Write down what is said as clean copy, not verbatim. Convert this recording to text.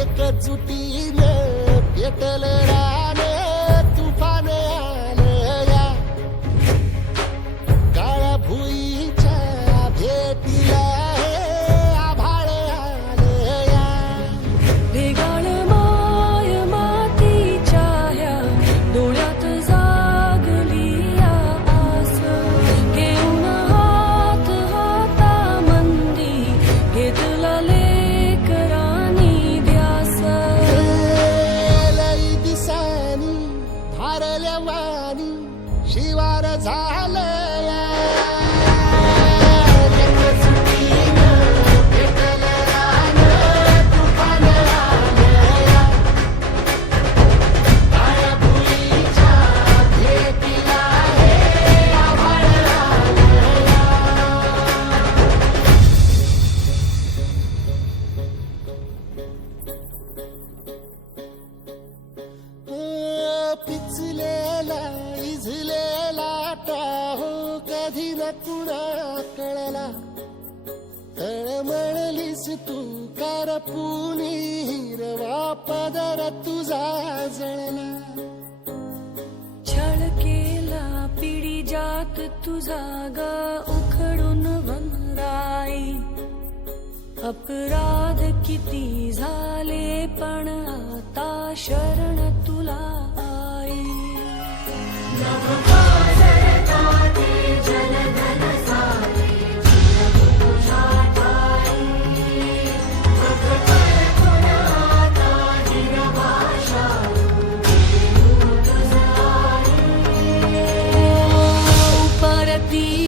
एकजुटीने पेटलं रान तुफान आलं या काळ्या भुईच्या भेटीला हे आभाळ आलं या ढेगाळ माय मातीच्या ह्या डोळ्यात जागली या आस घेऊन हात हातामंदी घेतला लेकरांनी ध्यास लई दिसानी भारल्या वाणी शिवार झालं या एकजुटीनं पेटलं रान तुफान आलं या काळ्या भुईच्या भेटीला हे आभाळ आलं या पिचलेला इझलेला टाहो कधी न कुणा कळला तळमळलीस तू कारपुनी हिरवा पदर तुझा जळला छळ केला पिढी जात तुझा ग उखडून वनराई अपराध किती झाले पण आता शरण तुला आई जलधन